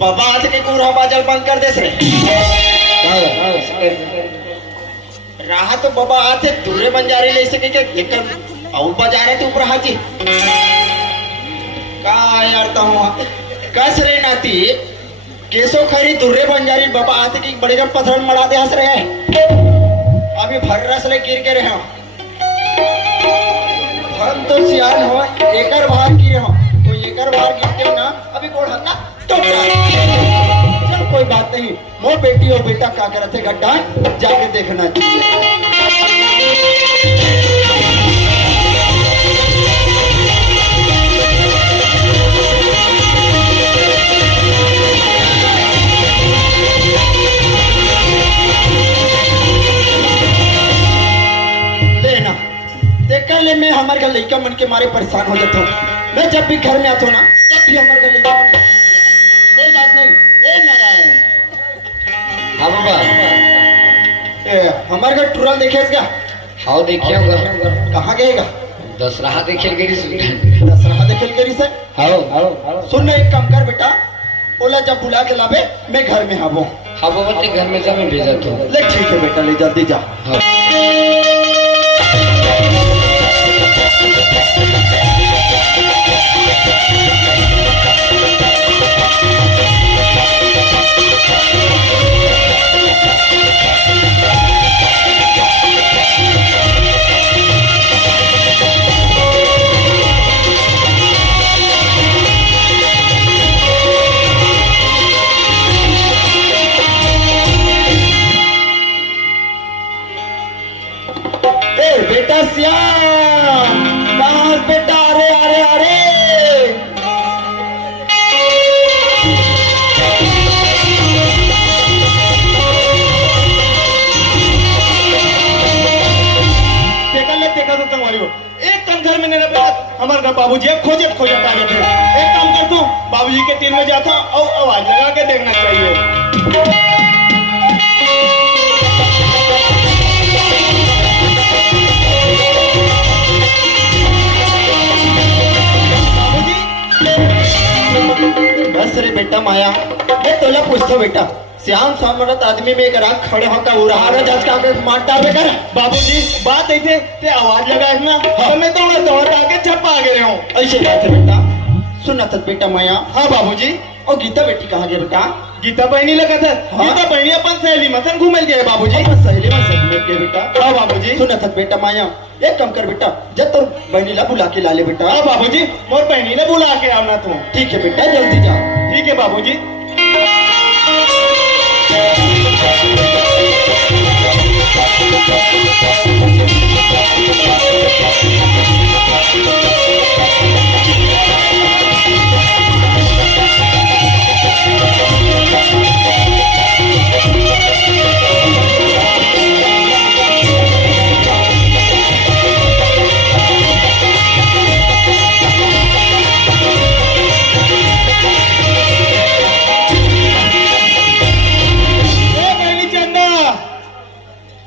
बाबा आज के कोरा बाजल बंद कर देस रे राह तो बाबा आते दूरे बंजारी ले सके के एक और बाजार है तो ऊपर हाजी का यार तो कस रे नाती केसो खरी दूरे बंजारी बाबा आते की बड़े का पत्थर मरा दे हंस रहे हैं अभी भर रस ले गिर के रहे हो हम तो सियाल हो एकर बाहर गिरे हो तो एकर बाहर गिरते ना अभी कोड़ हल्ला तो चल कोई बात नहीं मोर बेटी और बेटा क्या करते गड्ढा जाके देखना चाहिए लेना देखकर ले मैं हमारे घर लड़का मन के मारे परेशान हो जाता हूँ मैं जब भी घर में आता हूँ ना तब भी हमारे घर लड़का कोई बात नहीं ए नारायण हाँ बाबा हमारे घर टूरल देखे क्या हाँ देखिए कहाँ गएगा दशहरा देखे गई दशहरा देखे गई से हाँ सुन एक काम कर बेटा ओला जब बुला के लावे मैं घर में आबो हाँ बाबा ते घर में जा मैं भेजा तो ले ठीक है बेटा ले जल्दी जा हाँ। बेटा श्याम कहाँ बेटा अरे अरे अरे देखा तो तुम्हारी हो एक कम घर में नहीं रहता हमारे घर बाबूजी खोजे खोजे आ जाते एक काम करता हूँ बाबूजी के 3 बजे आता हूँ और आवाज लगा के देखना चाहिए बस रे बेटा माया मैं तोला पूछता बेटा श्याम सामरत आदमी में एक रात खड़े होता वो रहा जज का मार डाले कर बाबूजी बात ऐसे ते आवाज लगा है ना हाँ। मैं तो उन्हें दौड़ आके छप आ गए हूँ ऐसे बात है बेटा सुना था बेटा माया हाँ बाबूजी और गीता बेटी कहाँ गए बेटा गीता बहनी लगा था हाँ? गीता बहनी अपन सहेली मसन घूमे गए बाबूजी सहेली मसन गए बेटा हाँ बाबूजी सुना था बेटा माया एक काम कर बेटा जब तो बहनी ला बुला के ला ले बेटा हाँ बाबूजी मोर बहनी ने बुला के आना तुम ठीक है बेटा जल्दी जाओ ठीक है बाबूजी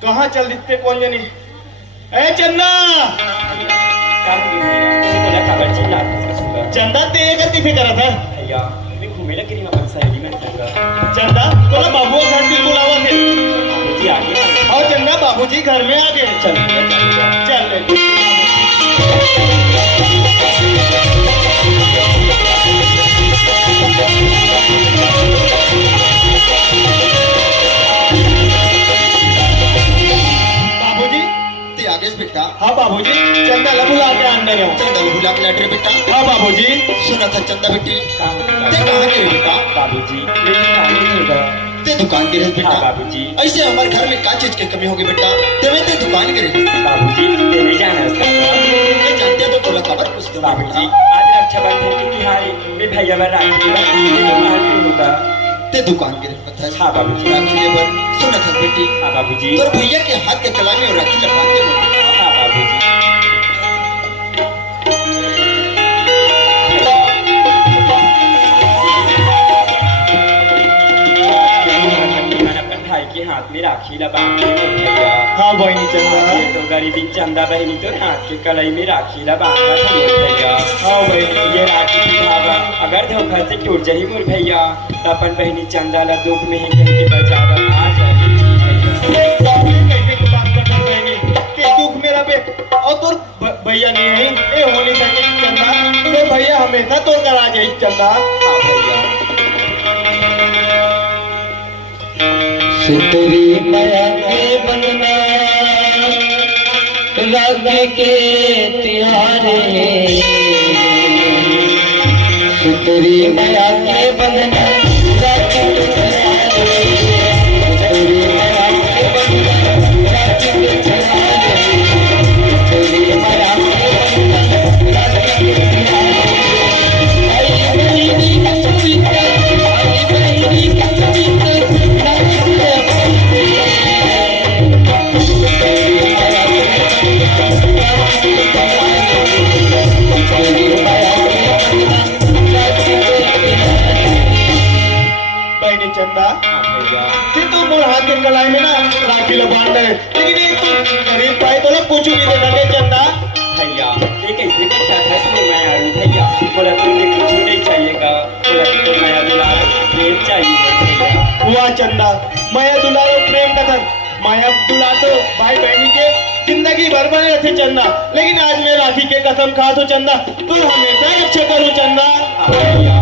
कहाँ चल दिखते कौन जनी ए चंदा चंदा ते करती फिकर था भैया मैं घूमेला करी मैं सहेली में चंदा तो ना बाबू घर भी बुलावा थे बाबूजी आ गए और चंदा बाबूजी घर में आ गए चल चल बेटा हाँ बाबूजी चंदा ला बुला के अंदर हो चंदा ला बुला के लाटे बेटा हाँ बाबूजी सुना था चंदा बेटी ते कहाँ गए बेटा बाबूजी ये दुकान नहीं है ते दुकान के रहे बेटा हाँ बाबूजी ऐसे हमारे घर में क्या चीज की कमी होगी बेटा ते दुकान के रहे बाबूजी तेरे जाना है मैं जानते तो थोड़ा खबर पूछ दो बाबूजी आज रक्षाबंधन की तिहाई में भैया बन राखी होगा ते दुकान के रहे पता है हाँ बाबूजी राखी ले बर सुना था बेटी हाँ बाबूजी तो भैया के हाथ के कला में और राखी लगा दे हाँ बाबूजी भाई के हाथ में राखी लगा हाँ बहनी चंदा तो गरीबी चंदा बहनी तो हाथ के कलाई में राखी ला बांधा था मोर भैया। हाँ बहनी ये राखी की धागा अगर धोखा से टूट जाही मोर भैया तो अपन बहनी चंदा ला दुख में ही कहीं के बचावा आ जाए कैसे की बात करता हूँ बहनी कि दुख मेरा पे और तोर भैया नहीं है ये हो नहीं सके चंदा तो भैया हमेशा तोर कर आ जाए चंदा। हाँ भैया सुतरी माया के बंधना राखी के तिहारे सुतरी माया के बंधना राखी के तिहारे सुतरी माया के बंधना राखी के तिहारे सुतरी माया के बंधना राखी के तिहारे आई बहनी का सविता आई बहनी का सविता बहनी चंदा हाँ भैया कि तू मोर हाथ के कलाई में ना राखी लो बांध दे लेकिन ये तू गरीब पाई तो ना कुछ नहीं देना ले चंदा। भैया ये कैसे बच्चा था इसमें मैं आऊँ भैया बोला तुमने कुछ नहीं चाहिएगा बोला तो मैं दुलार प्रेम चाहिए भैया। हुआ चंदा माया दुलारो प्रेम कथन माया दुला तो भाई बहनी के जिंदगी भर बने रखे चंदा लेकिन आज मैं राखी के कसम खा तो चंदा तू हमेशा अच्छा करूँ चंदा। हाँ भैया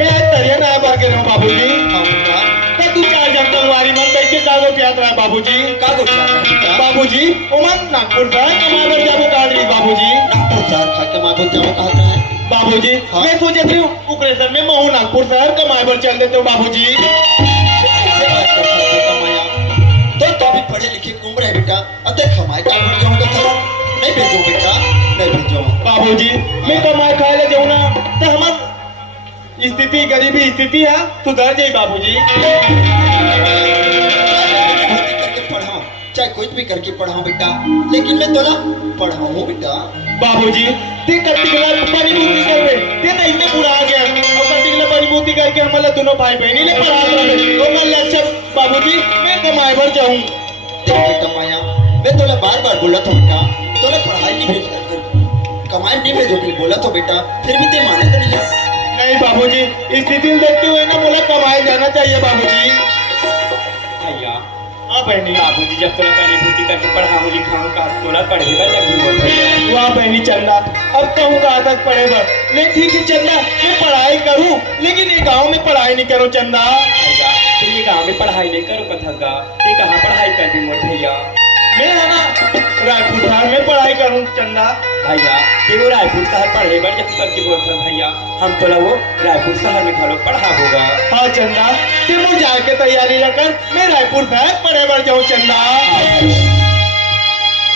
मैं आज तरिया नया बार के रहा हूँ बाबूजी तो तू चार जन तलवारी मन देख के कागो क्या रहा है बाबूजी कागो क्या है बाबूजी उमन नागपुर शहर कमावर जाबो काट रही बाबूजी नागपुर शहर खा के माँ बोल जाओ कहता है बाबूजी हाँ? मैं सोचे थी उग्रेसर में महू नागपुर शहर कमावर चल देते हो बाबूजी। ऐसे बात करता है बेटा माया तो अभी पढ़े लिखे घूम रहे बेटा अतः कमाए का भर जाऊंगा था नहीं भेजो बेटा नहीं भेजो बाबूजी मैं कमाए खाए ले जाऊँ ना तो हमार स्थिति गरीबी स्थिति है सुधर जाई बाबूजी। करके पढ़ाऊं चाहे कुछ भी करके पढ़ाऊं बेटा लेकिन मैं तोला पढ़ाऊं बेटा। बाबूजी ते कतिकला पानी बूती कर बे ते नहीं इतने बुरा आ गया और कतिकला पानी बूती करके हमारे दोनों भाई बहनी ले पढ़ा रहे तो मैं लक्ष्य बाबूजी मैं कमाए भर जाऊं। देख बेटा माया मैं तोला बार बार बोला था बेटा तोला पढ़ाई नहीं भेजो कमाई नहीं भेजो बोला था बेटा फिर भी ते माने तो नहीं। नहीं बाबूजी स्थिति देखते हुए ना बोला कमाए जाना चाहिए बाबूजी। भैया हाँ बहनी बाबूजी जब तोला पहले भूति करके पढ़ाऊँ लिखाऊँ का तोला पढ़े बल लगी मोर भैया। वाह बहनी चंदा अब कहूँ कहाँ तक पढ़े बर लेकिन ठीक है चंदा मैं पढ़ाई करूँ लेकिन ये गाँव में पढ़ाई नहीं करूँ चंदा। भैया तो ये गाँव में पढ़ाई नहीं करो कथा का ये कहाँ पढ़ाई कर दी मोर भैया। मैं है ना रायपुर शहर में पढ़ाई करूँ चंदा। भैया ये वो रायपुर शहर पढ़े बर जब करके बोलता भैया हम तोला वो रायपुर शहर में खलो पढ़ा होगा। हाँ चंदा ते मुझे जाके तैयारी रखकर मैं रायपुर शहर पढ़े बर जाऊँ चंदा।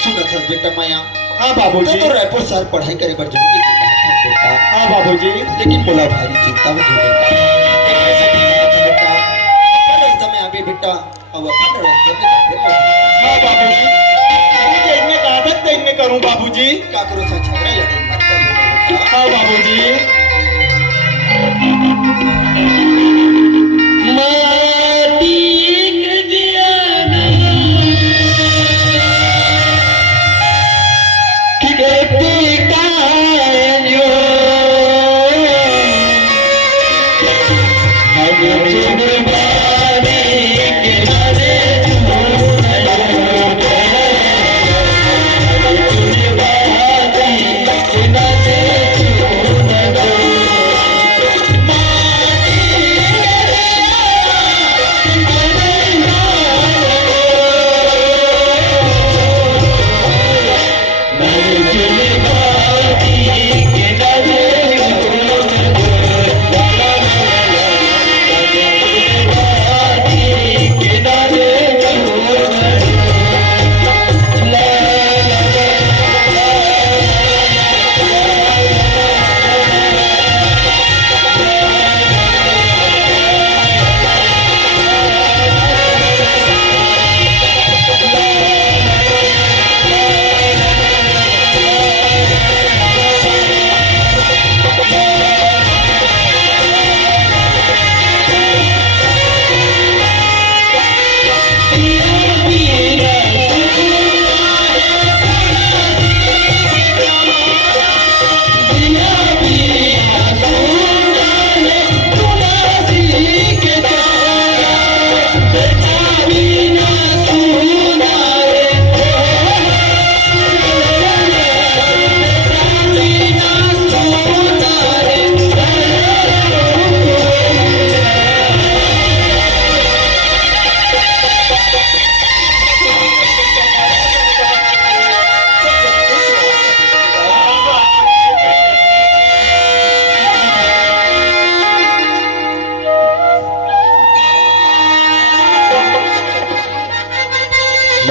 सुना था बेटा माया हाँ बाबूजी तो रायपुर शहर पढ़ाई करे बर जाऊंगी बेटा हाँ बाबूजी लेकिन बोला भारी चिंता हो गई बेटा ऐसा नहीं था बेटा अपन रास्ता में आगे बेटा अब अपन रास्ते में जाते हाँ बाबूजी मैं देखने कहा था देखने करूँ बाबूजी। का करो सा झगड़ा लड़ाई मत करो बेटा। हाँ बाबूजी माटी के दिया खेती का जो हम चुनवाने किनारे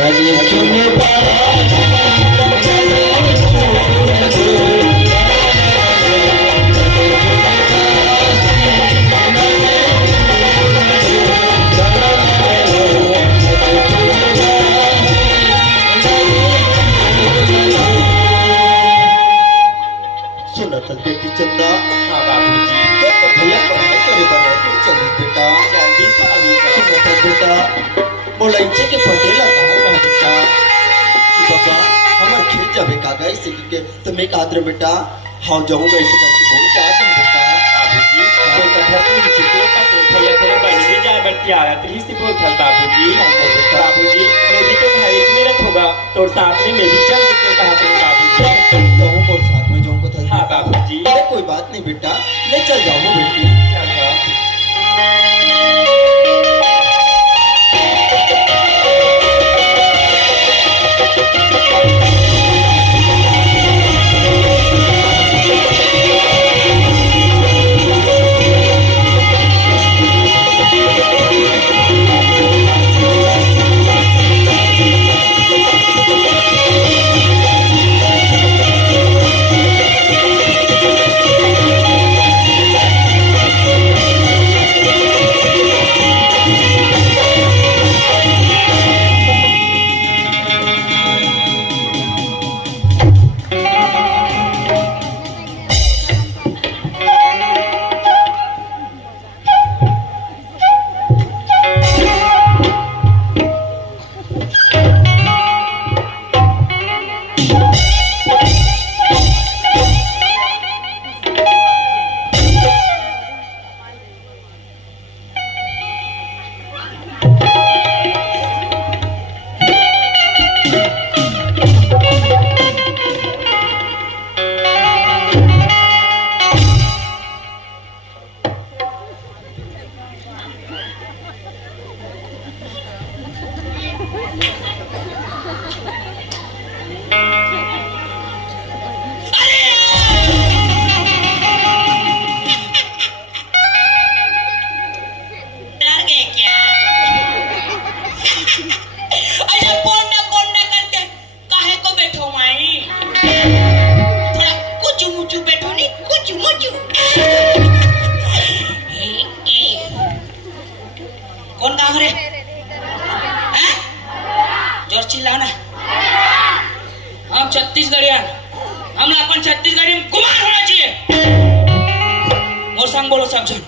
नजर चुनता सुनत है बेटी चंदा हाँ बाबूजी तो भैया पढ़ाई करे बना तू चली बेटा जल्दी से अभी करो। सुनत है बेटा मोलाइचे के पटेला कहा रहा बेटा कि बाबा हमार खेत जावे कागा इसे के तो मैं कहा बेटा हाँ जाऊंगा इसे करके बोल क्या तुम बेटा बाबूजी तो कथा तो चित्रों का तो भैया तेरे बन भी जाए बट प्यारा तो ही बोल था बाबूजी बाबूजी मैं भी तो भाई में रथ होगा तो साथ में मैं भी चल सकते कहा तुम बाबूजी तो हूँ और साथ में जाऊंगा था हाँ बाबूजी अरे कोई बात नहीं बेटा ले चल जाऊंगा बेटी चल डर गए क्या? अरे बोलना करके काहे को बैठो माई? थोड़ा कुछ मुचू बैठो नहीं कुछ मुचू। कौन गाँव रे? हैं? जोर चिल्लाओ ना। हम छत्तीसगढ़िया हम अपन छत्तीसगढ़ी में कुमार होना चाहिए। और संग बोलो सब जन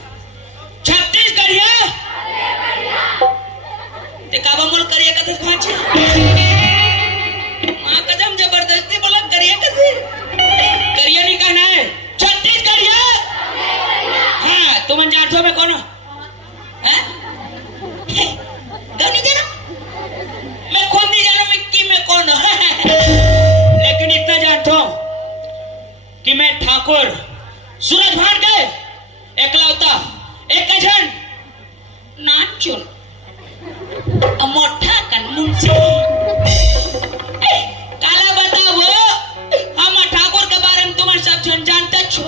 छत्तीसगढ़िया ते काबा मोल करिया कथस भांचे मां कदम जबरदस्ती बोला करिया कथे करिया नहीं कहना है छत्तीसगढ़िया। हाँ तुम जानते हो मैं कौन हूं? हैं क्यों नहीं जाना? मैं खुद नहीं जाना मैं कौन हूं। लेकिन इतना जानता हूं कि मैं ठाकुर सूरजभान के एकलौता एक जन नाचुन मोटा कानून से काला बताओ हम ठाकुर के बारे में तुम्हारे सब जन जानते छो।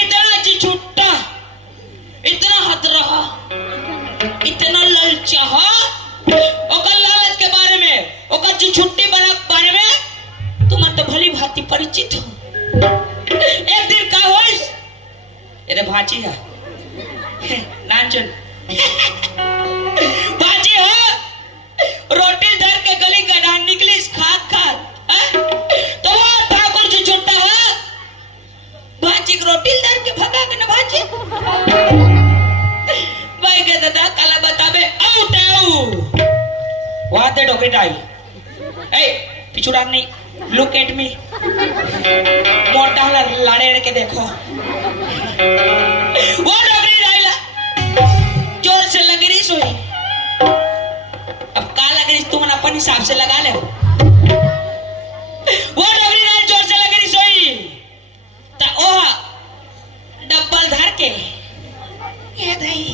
इतना जी छुट्टा इतना हद रहा इतना ललचा हो ओकर लालच के बारे में ओकर जी छुट्टी बना बारे में तुम्हारे तो भली भांति परिचित हो। एक दिन का होइस ये भांची है नाचन भांची हो रोटी धर के गली गडान निकली खा तो वो ठाकुर जी छुट्टा हो भांची को रोटी धर के भगा के न भांची भाई के दादा काला बताबे आउट वहां ते डॉकेट आई ए पिछुड़ा नहीं लुक एट मी मोटा लाड़े के देखो वो डोगरी राइला जोर से लग रही सोई। अब का लग रही तुम अपन हिसाब से लगा ले। वो डोगरी राइल जोर से लग रही सोई ता ओहा डब्बल धर के ये दही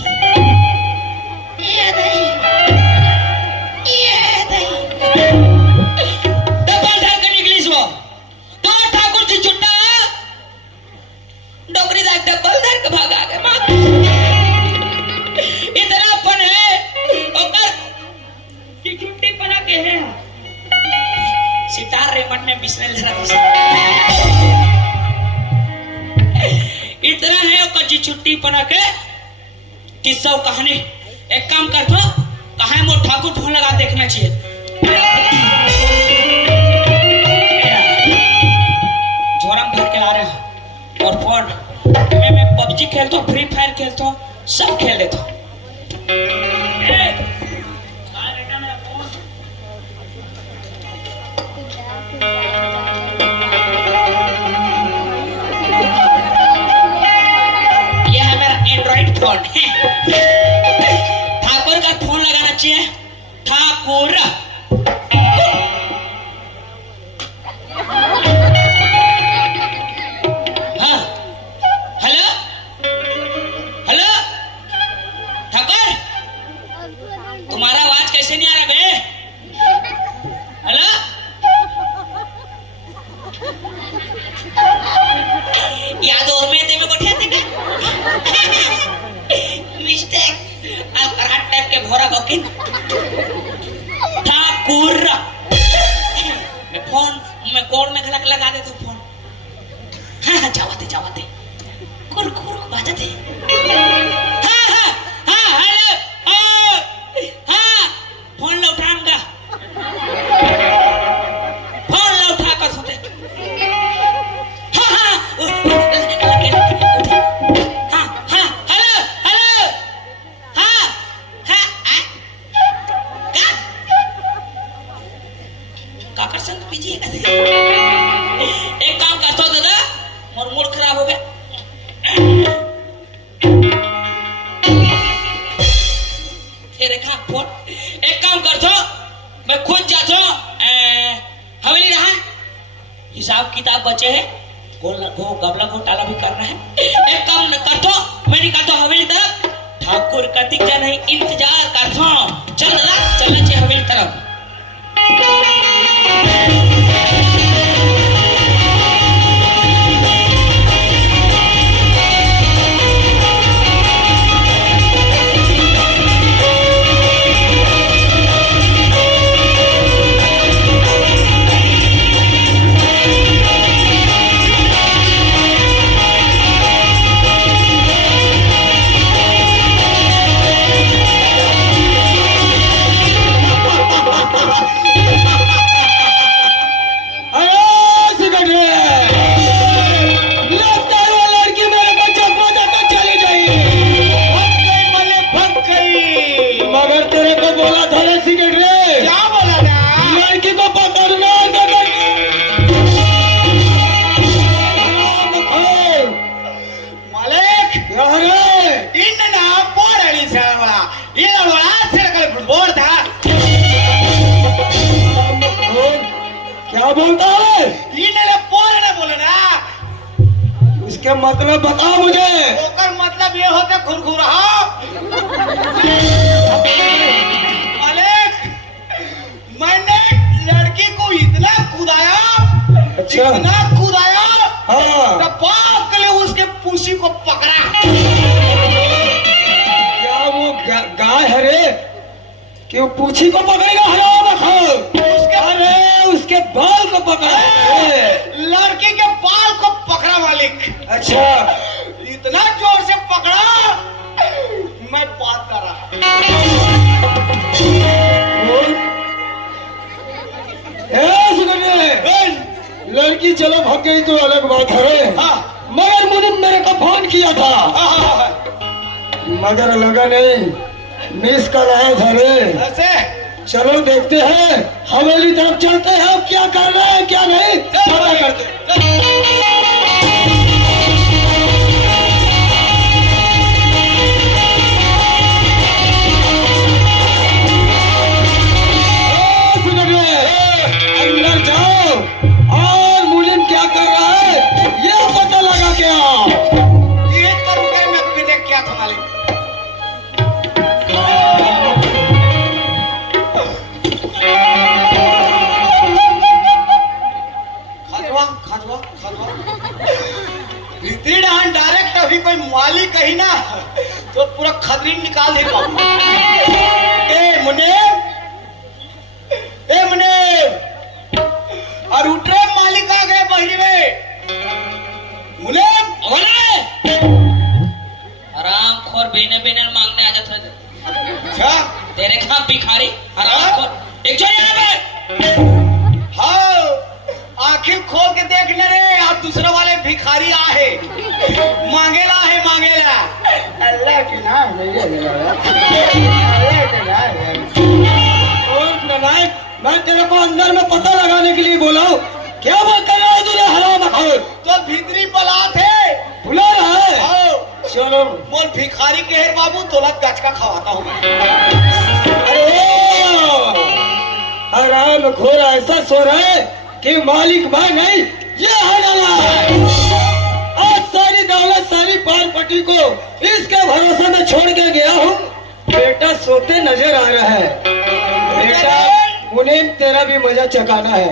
डब्बल धर के निकली सो तो ठाकुर जी छुट्टा डोगरी दा डब्बल धर के भागा गए मां इतना अपन है ओकर की छुट्टी पड़ा के है में बिस्मिल इतना है कच्ची छुट्टी पना के किस्सा कहानी। एक काम कर दो कहा मोर ठाकुर फोन लगा देखना चाहिए। जोरम भर के ला रहे हो और फोन मैं पबजी खेलता हूँ, फ्री फायर खेलता हूँ, सब खेल लेता हूँ। ये है मेरा एंड्रॉइड फोन। ठाकुर का फोन लगाना चाहिए। ठाकुर हाँ हेलो हेलो ठाकुर तुम्हारा आवाज कैसे नहीं आ रहा बे? हेलो याद और में ते में बैठे थे मिस्टेक अलकराट टाइप के भोरा गकिन ठाकुर मैं फोन मैं कोड में खलक लगा दे तो फोन हाँ जावाते कुर बात थे हाँ हेलो हाँ फोन लो उठाऊंगा फोन लो उठा कर सोते हाँ हेलो हाँ का कर संग बीजी है कैसे? एक काम करता हूँ दादा मोर मूड खराब हो गया। फिर एक फोन एक काम करता हूँ मैं खुद जाता हूँ हवेली रहा हिसाब किताब बचे है गो गबला घोटाला भी करना है। एक काम करता हूँ मैं निकलता हूँ हवेली तरफ। ठाकुर कतिक जन है इंतजार करता हूँ। चल दादा चलना चाहिए हवेली तरफ। क्या बोलता है? उसके मतलब बताओ मुझे। ओकर मतलब ये होता खुरखुरा मालिक मैंने लड़की को इतना कूदाया अच्छा इतना कूदाया हाँ तो बाप के लिए उसके पूछी को पकड़ा। क्या वो गाय है रे कि वो पूछी को पकड़ेगा? हराम अरे उसके बाल को पकड़ा। लड़की के बाल को पकड़ा मालिक। अच्छा इतना जोर से पकड़ा मैं बात कर रहा। लड़की चलो भाग गई तो अलग बात है हाँ। मगर मुझे मेरे को फोन किया था मगर लगा नहीं मिस कॉल आया था रे। ऐसे चलो देखते हैं हवेली तरफ चलते हैं अब क्या कर रहे हैं क्या नहीं पता करते। अंदर जाओ और मुलिम क्या कर रहा है ये पता लगा के आओ। ये तो रुके मैं अपने देख क्या था मालिक। डायरेक्ट अभी कोई माली कही ना तो पूरा खतरी निकाल दे। ए मुनीब और उठ रे भाई बहन मांगने आ जाते रहते अच्छा तेरे खा भिखारी हराम खोर एक चोरी यहाँ पे हाँ आखिर खोल के देख ले रे आप दूसरे वाले भिखारी आहे मांगेला है मांगेला अल्लाह के नाम अल्लाह के नाम और नालायक, मैं तेरे को अंदर में पता लगाने के लिए बोला हूँ। क्या बात कर रहा है तूने हराम खोर? तो भीतरी बलात है बुला रहा है? आओ चलो। मोल भिखारी के है बाबू तोला गच का खवाता हूँ मैं अरे हराम खोर ऐसा सो रहा है कि मालिक मैं नहीं, ये हलाला है। आज सारी दौलत सारी पार पट्टी को इसके भरोसे में छोड़ के गया हूँ। बेटा सोते नजर आ रहा है। बेटा मुनीम तेरा भी मजा चकाना है।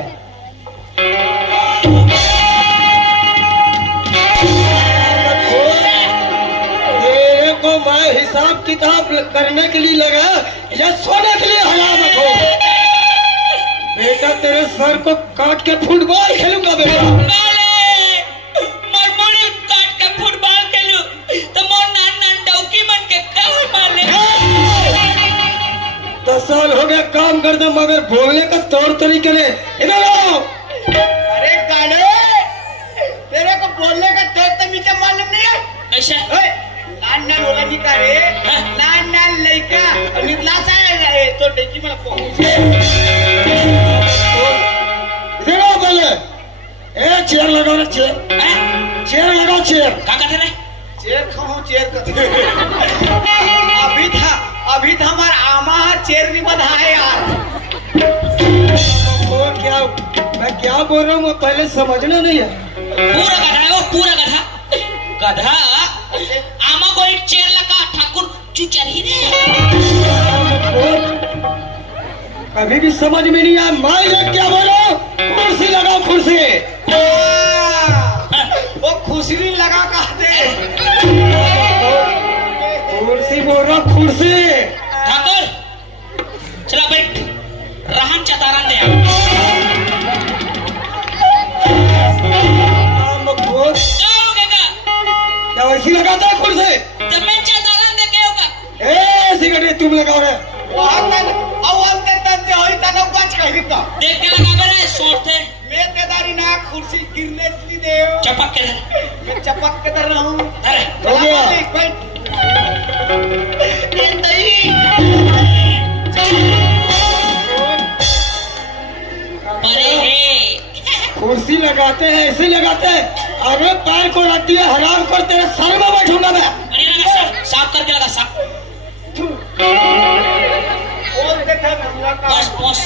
तेरे को मैं हिसाब किताब करने के लिए लगा या सोने के लिए हराम खोर? बेटा तेरे सर को काट के फुटबॉल खेलूंगा बेटा। मरमोड़ी काट के फुटबॉल खेलू तो मोर नान नान डौकी बन के कहो मारले 10 साल हो गए काम करते मगर बोलने का तौर तरीके ने इधर आओ। अरे गाड़े तेरे को बोलने का तौर तरीका मालूम नहीं है कैसे ओए, नान नान बोला नहीं का रे नान नान लड़का निकला सा है तो डेकी में पहुंच इधर आओ पहले। ए चेयर लगाओ ना चेयर चेयर लगाओ चेयर। का कहते रे चेयर खाऊं चेयर करते अभी था हमारा आमा चेयर नहीं बधा है यार वो क्या मैं क्या बोल रहा हूँ वो पहले समझना नहीं है। पूरा गधा है वो पूरा गधा गधा आमा को एक चेयर लगा ठाकुर चुचर ही रे कभी भी समझ में नहीं आया। मैं ये क्या बोला? कुर्सी लगाओ कुर्सी। वो खुशी लगा कहते कुर्सी बोल रहा कुर्सी। ठाकुर चला बैठ रहन चतारन दे क्या हो गया क्या वैसी लगाता है कुर्सी? जब मैं चतारन दे के होगा ए सिगरेट तुम लगाओ रे। देख के लगा मेरे शॉट थे मेदारी ना कुर्सी गिरने की दे चपक के धर मैं चपक के कर रहा हूँ अरे हो गया। अरे हे कुर्सी लगाते हैं ऐसे लगाते हैं। अरे पैर को रख दिया हराम कर तेरे सर में बैठूंगा मैं। अरे लगा साफ करके लगा साफ बोलते थे नंगा का बस बस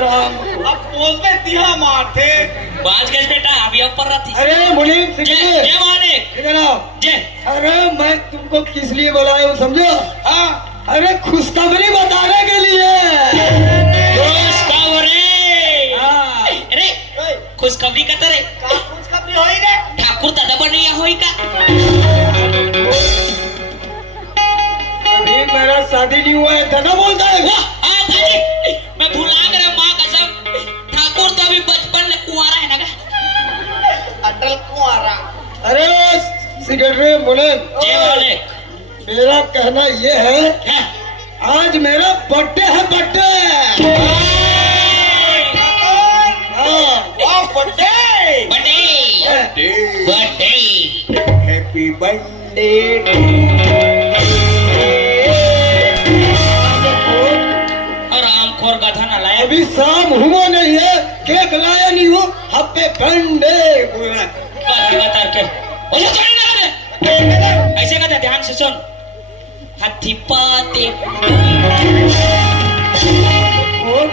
राम। अब बोलते दिया मारते बाज गए बेटा अभी ऊपर रहती अरे मुनीम जय सिकंदर, जय मालिक इधर आओ। जय अरे मैं तुमको किस लिए बुलाया हूँ समझो? हाँ अरे खुशखबरी बताने के लिए। खुशखबरी हाँ। अरे खुशखबरी का तरे का खुशखबरी होई रे ठाकुर दादा बनिया होई का अभी मेरा शादी नहीं हुआ है दादा बोलता है। वाह हाँ काजी मैं भुला गया माँ कसम ठाकुर तो अभी बचपन में कुंवारा है ना का अटल कुंवारा अरे सिकंदर मुनीम, जय मालिक मेरा कहना ये है हैं? आज मेरा बर्थडे है बर्थडे। हाँ वाह birthday birthday birthday happy birthday आराम खोर गाथा ना लाया अभी शाम हुआ नहीं है केक लाया नहीं हो हप्पे बर्थडे बोलना। गाथा तार के ओए चोरी ना करे ऐसे कहते ध्यान से सुन हाथी पाते और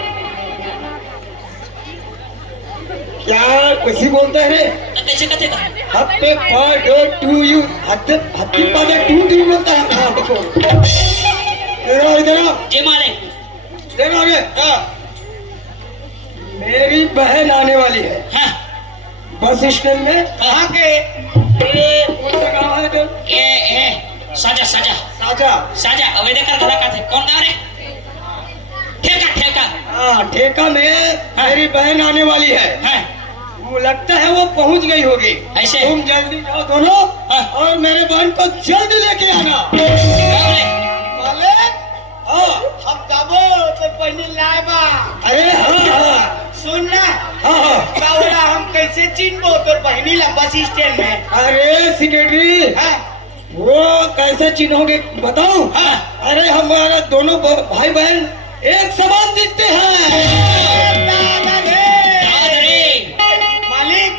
क्या कैसी बोलता है रे? कैसे कहते का हप्पे बर्थडे टू यू हत्ते हत्ती पादे टू टू बोलता है। हाँ, देखो इधर आओ इधर आओ जय मालिक इधर आओ रे। मेरी बहन आने वाली है हाँ बस स्टैंड में। कहाँ के कौन सा गाँव है तो? ए साजा साजा साजा। साजा अबे देख कर घरा का थे कौन गाँव रे ठेका ठेका हाँ ठेका में मेरी बहन आने वाली है। हाँ वो लगता है वो पहुंच गई होगी। ऐसे? तुम जल्दी जाओ दोनों और मेरे बहन को जल्दी लेके आना। मालिक हाँ हम जाबो तो पहले लाए बा अरे हाँ सुन ना हाँ बावड़ा हम कैसे चिन्हबो तोर बहनी ला बस स्टैंड में अरे सेक्रेटरी हाँ वो कैसे चिन्होगे बताओ। अरे हमारा दोनों भाई बहन एक समान दिखते हैं। मालिक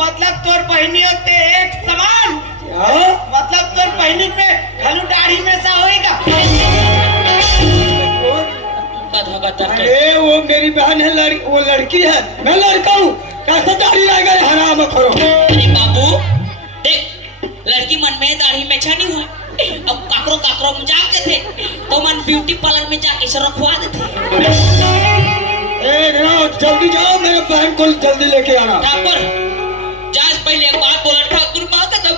मतलब तोर बहनी होते एक समान हाँ? मतलब तोर बहनी पे खालू दाढ़ी में सा होएगा गधा गधा कर। अरे वो मेरी बहन है वो लड़की है मैं लड़का हूँ कैसे दाढ़ी रह गए हराम खोरो। अरे बाबू देख लड़की मन में दाढ़ी में छानी हुआ अब काकरो काकरो में जाके थे तो मन ब्यूटी पार्लर में जाके से रखवा देते। ए जाओ जल्दी जाओ मेरे बहन को जल्दी लेके आना। ठाकुर जास पहले एक बात बोला ठाकुर माँ का तब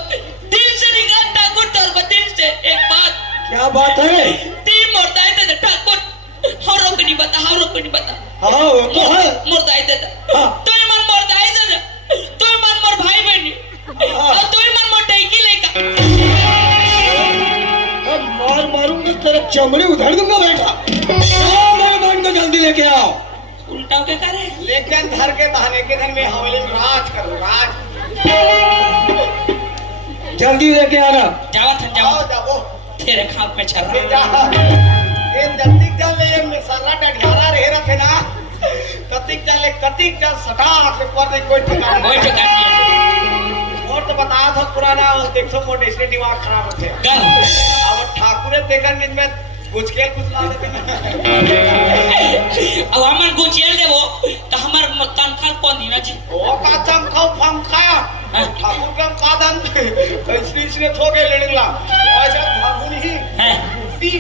दिल से निकाल ठाकुर तोर दिल से एक बात। क्या बात है? तीन मुर्दाई दे दे ठाकुर हरो को नहीं बता हाँ वो तो है। मुर्दाई दे दे हाँ। तू मन मुर्दाई दे दे तू मन मोर भाई बहनी और तू मन मोर टैकी लेका अब मारूंगा तेरे चमड़ी उधर दूंगा बेटा। जाओ मेरे बहन को जल्दी लेके आओ। उल्टा के करे लेकिन घर के बहाने के दिन में हवेली में राज करो राज जल्दी लेके आना। जावा था जाओ जावा जाबो तेरे खाप में छर्रा ये जा ये जल्दी चल ले ये सरला डढियारा रहे रखे ना कतिक चल सटा के पर कोई ठिकाना कोई ठिकाना नहीं और तो बता था पुराना देखो मोटे इसलिए दिमाग खराब होते गल अब ठाकुर देखकर निज में गुचकेल कुचला देते अब हमन गुचियल देबो तो हमर मकान खान कौन दीना जी ओ का चम खाओ फम खाया ठाकुर का पादन इसलिए थोगे लेने ला ऐसा ठाकुर ही हैं ती